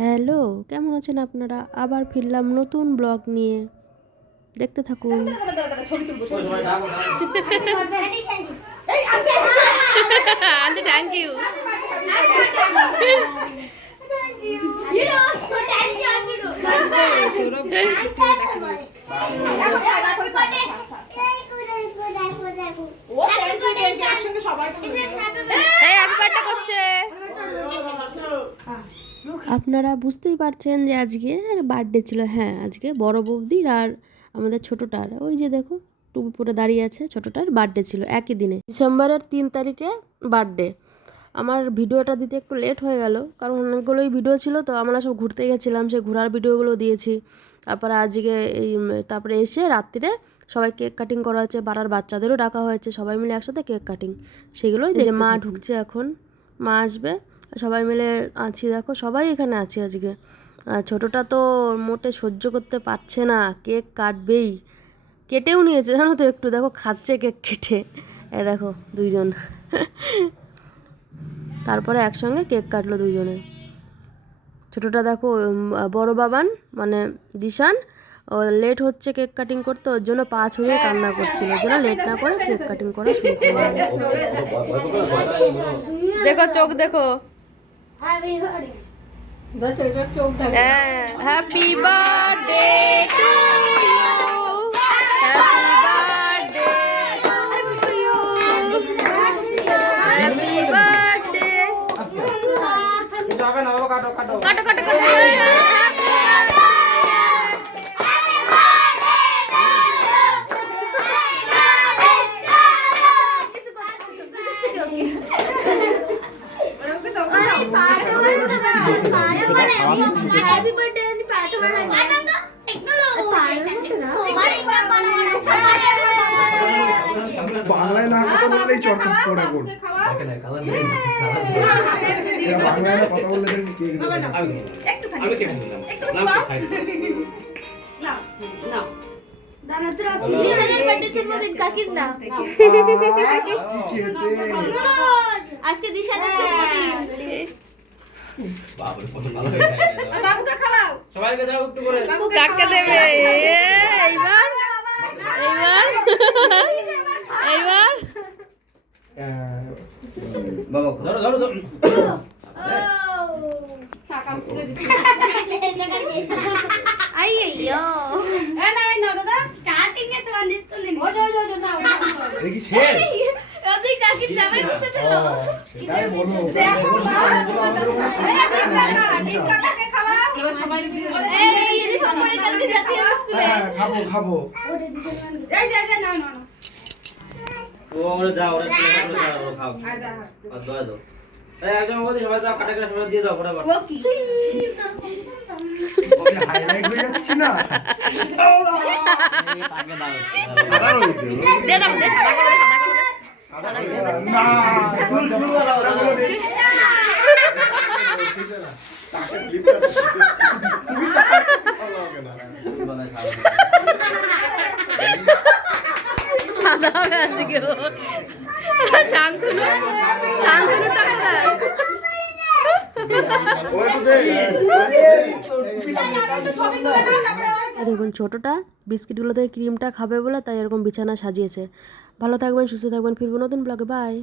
Hello, কেমন আছেন আপনারা? আবার ফিরলাম নতুন ব্লগ নিয়ে, দেখতে থাকুন। Aunty thank you. আপনারা বুঝতেই পারছেন যে আজকে বার্থডে ছিল। হ্যাঁ, আজকে বড় বৌদির আর আমাদের ছোটোটার, ওই যে দেখো টুপি পরে দাঁড়িয়ে আছে, ছোটোটার বার্থডে ছিল একই দিনে, ডিসেম্বরের 3 তারিখে বার্থডে। আমার ভিডিওটা দিতে একটু লেট হয়ে গেল, কারণ অনেকগুলোই ভিডিও ছিল, তো আমরা সব ঘুরতে গেছিলাম, সেই ঘোরার ভিডিওগুলো দিয়েছি। তারপরে আজকে তারপরে এসে রাত্রিরে সবাই কেক কাটিং করা হয়েছে, পাড়ার বাচ্চাদেরও ডাকা হয়েছে, সবাই মিলে একসাথে কেক কাটিং। সেগুলোই যে মা ঢুকছে এখন, মা আসবে, সবাই মিলে আছি, দেখো সবাই এখানে আছি আজকে। ছোটোটা তো মোটে সহ্য করতে পারছে না, কেক কাটবেই, কেটেও নিয়েছে জানো তো, একটু দেখো খাচ্ছে কেক কেটে, দেখো দুইজন। তারপরে একসঙ্গে কেক কাটলো দুইজনে। ছোটোটা দেখো বড় বাবান মানে দিশান, ও লেট হচ্ছে কেক কাটিং করতে, ওর জন্য পা ছুঁয়ে কান্না করছিল, ওর জন্য লেট না করে কেক কাটিং করা শুরু করলো। দেখো চোখ দেখো। Happy birthday to you, happy birthday to you, happy birthday. কাটো কাটো কাটো। বাংলায় না কথা বললেই চড় পড়ে পড় বাংলায় না কথা বললে আমি কেমন আজকে দিশানের জন্মদিন। বাবুকে খাওয়াও, সবাইকে দাও একটু করে। কাকে দেবে এইবার? এইবার এইবার বাবা ধরো ধরো ধরো। টাকা তুলে দিচ্ছি। আইয়ো এ না দাদা স্টার্টিং এ সমান দিছলি ও যো দাও দেখি শেষ ওদি কাকির জামাই বসেছিল, সেটাই বলো। দেখো কাকাকে খাওয়াও এবার সবাই এই যদি ফোন করে কালকে যাচ্ছি স্কুলে। খাবো খাবো এই যা না না ও ওরে দাও, ওরে দাও, খাও আর দাও দাও। এই একদম ওদি সবাই দাও, কাটা কাটা সবাই দিয়ে দাও বরাবর। ও কি ওকে হাইলাইট হয়ে যাচ্ছে না। এই তাকে দাও। আবার ওই দে দাও দে সাদা করে না চাগুলো দেই তাকে স্লিপ করে সাদা হয়ে আছে কেউ শান্তনু শান্তনু টাকা দাও। দেখুন ছোটোটা বিস্কিটগুলো থেকে ক্রিমটা খাবে বলে তাই এরকম বিছানা সাজিয়েছে। ভালো থাকবেন, সুস্থ থাকবেন, ফিরবো নতুন ব্লগে, বাই।